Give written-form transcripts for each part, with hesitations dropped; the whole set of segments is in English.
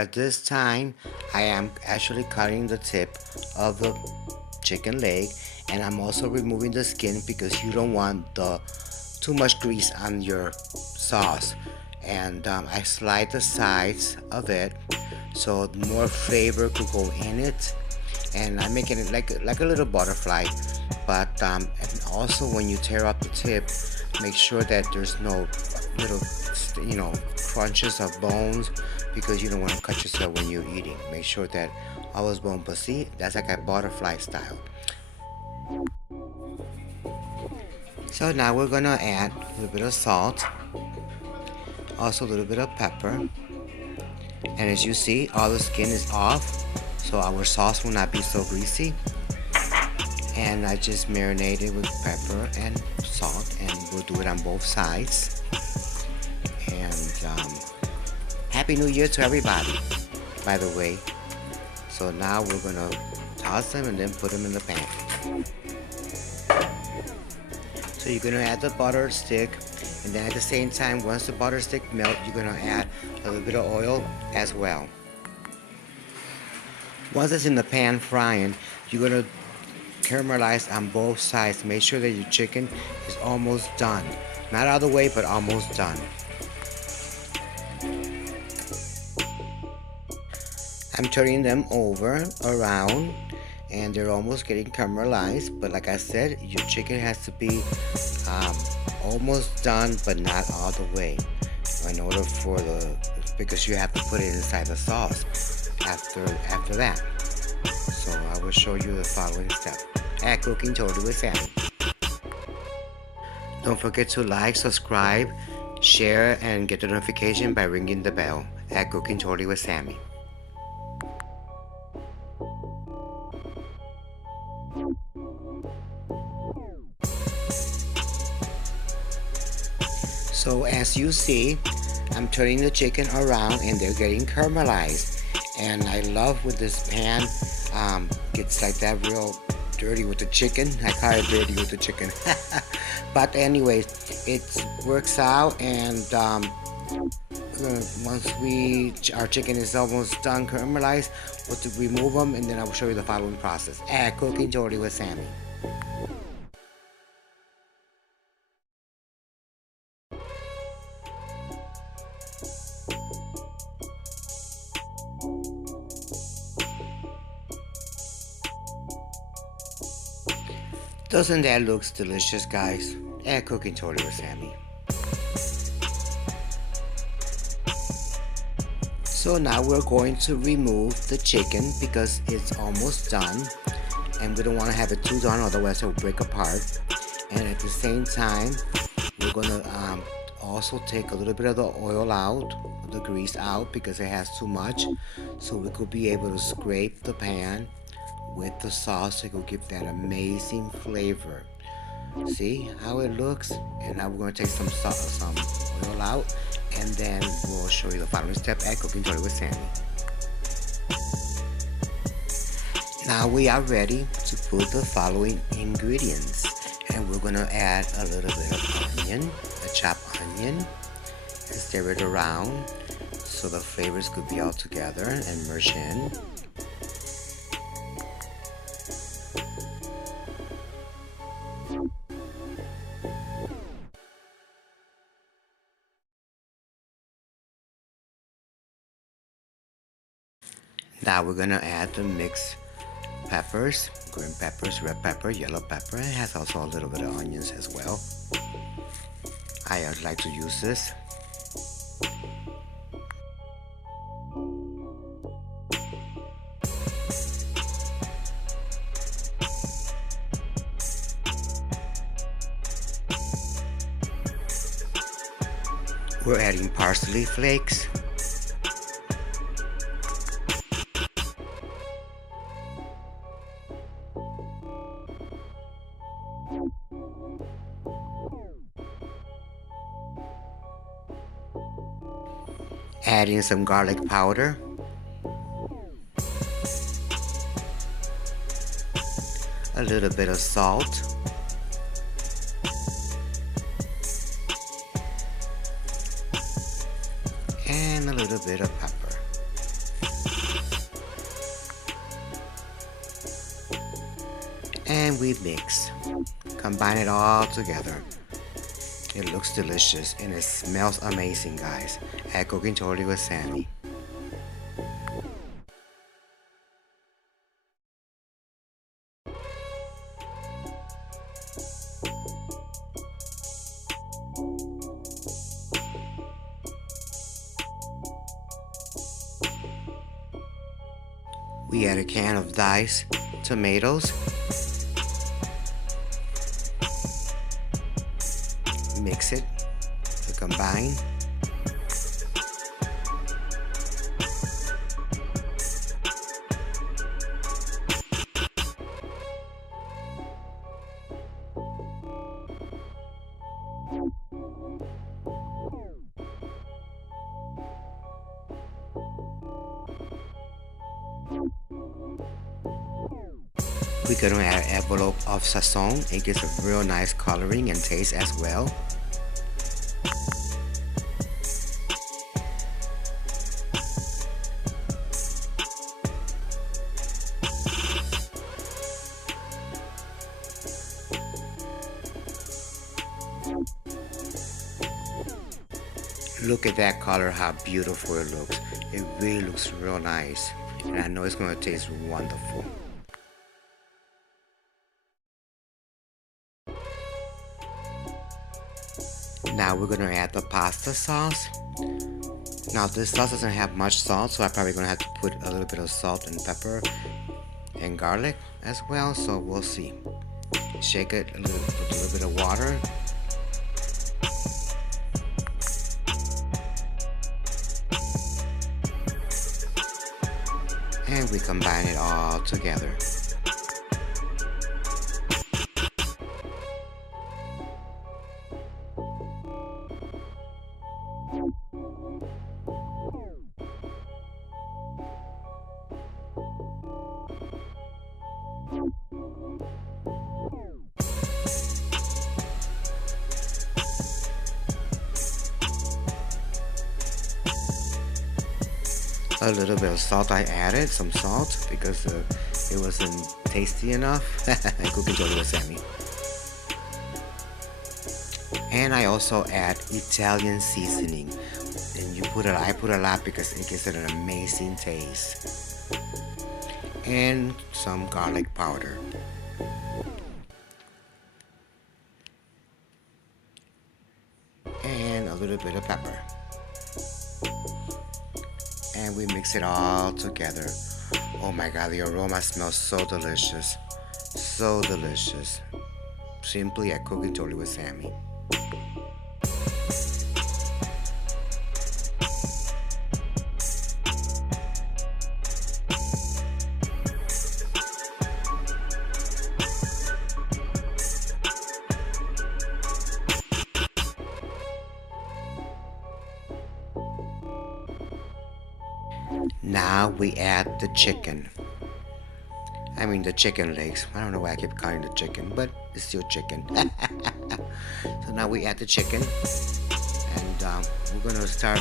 at this time, I am actually cutting the tip of the chicken leg, and I'm also removing the skin because you don't want the too much grease on your sauce. And I slide the sides of it so more flavor could go in it, and I'm making it like a little butterfly. But and also when you tear up the tip, make sure that there's no little crunches of bones, because you don't want to cut yourself when you're eating. Make sure that all those bones. But see, that's like a butterfly style. So now we're gonna add a little bit of salt, also a little bit of pepper, and as you see, all the skin is off, so our sauce will not be so greasy. And I just marinated with pepper and salt, and we'll do it on both sides. And Happy New Year to everybody, by the way. So now we're gonna toss them and then put them in the pan. So you're gonna add the butter stick, and then at the same time, once the butter stick melt, you're gonna add a little bit of oil as well. Once it's in the pan frying, you're gonna caramelize on both sides. Make sure that your chicken is almost done. Not all the way, but almost done. I'm turning them over around, and they're almost getting caramelized. But like I said, your chicken has to be almost done, but not all the way, in order for because you have to put it inside the sauce after that. So I will show you the following step. Add cooking totally with Sammy. Don't forget to like, subscribe, share, and get the notification by ringing the bell. Add cooking totally with Sammy. So as you see, I'm turning the chicken around and they're getting caramelized. And I love with this pan, gets like that real dirty with the chicken. I call it dirty with the chicken. But anyways, it works out, and once our chicken is almost done caramelized, we'll remove them, and then I will show you the following process. Add cooking totally with Sammy. Doesn't that look delicious, guys? Add cooking totally with Sammy. So now we're going to remove the chicken because it's almost done, and we don't want to have it too done, otherwise it will break apart. And at the same time, we're gonna also take a little bit of the oil out, the grease out, because it has too much, so we could be able to scrape the pan with the sauce. It will give that amazing flavor. See how it looks? And now we're going to take some oil out, and then we'll show you the following step. Add cooking totally with Sammy. Now we are ready to put the following ingredients, and we're going to add a little bit of onion, a chopped onion, and stir it around so the flavors could be all together and merge in. Now we're gonna add the mixed peppers, green peppers, red pepper, yellow pepper. It has also a little bit of onions as well. I like to use this. We're adding parsley flakes. Adding some garlic powder. A little bit of salt. And a little bit of pepper. and we mix. Combine it all together. It looks delicious and it smells amazing, guys. At Cooking Totally with Sammy. We add a can of diced tomatoes. Mix it to combine. We're gonna add an envelope of sazon. It gives a real nice coloring and taste as well. Look at that color, how beautiful it looks. It really looks real nice. And I know it's gonna taste wonderful. Now we're gonna add the pasta sauce. Now this sauce doesn't have much salt, so I'm probably gonna have to put a little bit of salt and pepper and garlic as well, so we'll see. Shake it with a little bit of water. And we combine it all together. A little bit of salt, I added some salt because it wasn't tasty enough. Cooking Totally with Sammy. And I also add Italian seasoning. And I put a lot because it gives it an amazing taste. And some garlic powder. And a little bit of pepper. And we mix it all together. Oh my god, the aroma smells so delicious. So delicious. Simply at Cooking Totally with Sammy. Now we add the chicken. I mean the chicken legs. I don't know why I keep calling it chicken, but it's still chicken. So now we add the chicken, and we're gonna start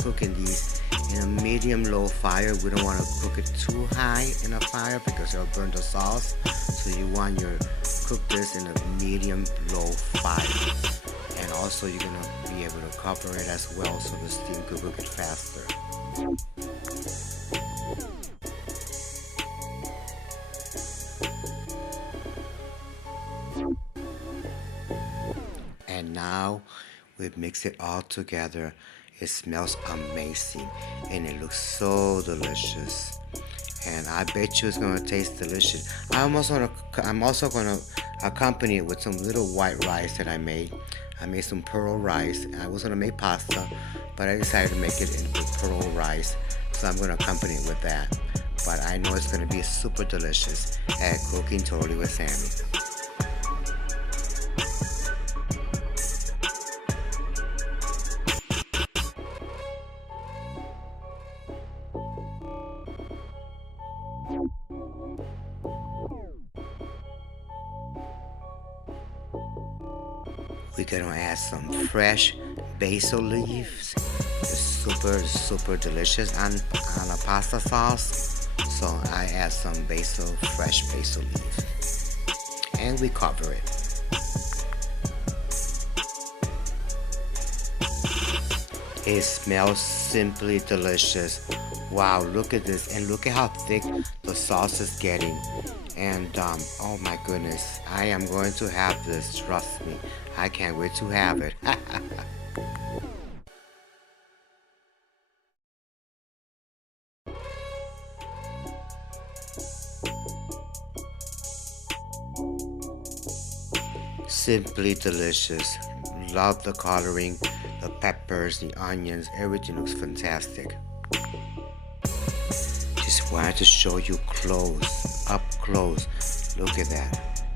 cooking these in a medium-low fire. We don't want to cook it too high in a fire because it'll burn the sauce. So you want your cook this in a medium-low fire, and also you're gonna be able to cover it as well so the steam could cook it faster. And now we mix it all together. It smells amazing and it looks so delicious. And I bet you it's gonna taste delicious. I'm also gonna accompany it with some little white rice that I made. I made some pearl rice. I was gonna make pasta, but I decided to make it into pearl rice. So I'm gonna accompany it with that. But I know it's gonna be super delicious at Cooking Totally with Sammy. We're gonna add some fresh basil leaves. It's super delicious on a pasta sauce. So I add some fresh basil leaves. and we cover it. It smells simply delicious. Wow, look at this, and look at how thick the sauce is getting. And oh my goodness, I am going to have this, trust me. I can't wait to have it. Simply delicious. Love the coloring, the peppers, the onions, everything looks fantastic. Just wanted to show you close, up close. Look at that.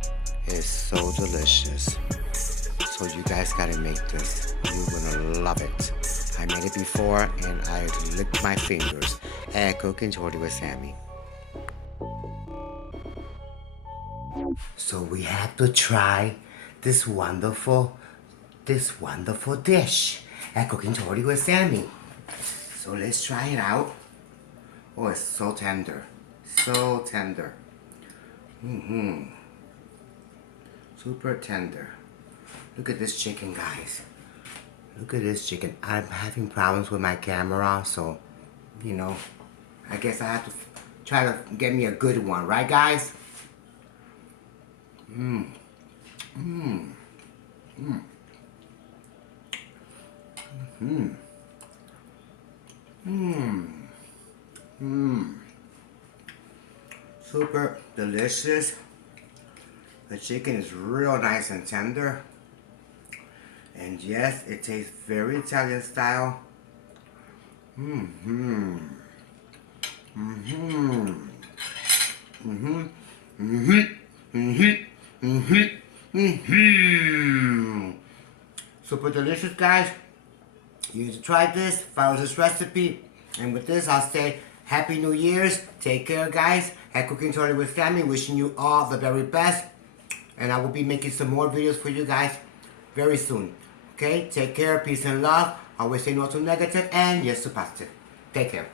It's so delicious. So you guys gotta make this. You're gonna love it. I made it before and I licked my fingers at Cooking Shorty with Sammy. So we have to try this wonderful dish at Cooking Shorty with Sammy. So let's try it out. Oh, it's so tender. So tender. Super tender. Look at this chicken, guys. Look at this chicken. I'm having problems with my camera, so, you know, I guess I have to try to get me a good one. Right, guys? Super delicious. The chicken is real nice and tender. And yes, it tastes very Italian style. Super delicious, guys. You need to try this, follow this recipe. And with this, I'll say Happy New Year's. Take care, guys. At Cooking Shorty with Sammy, wishing you all the very best. And I will be making some more videos for you guys very soon. Okay? Take care, peace and love. Always say no to negative and yes to positive. Take care.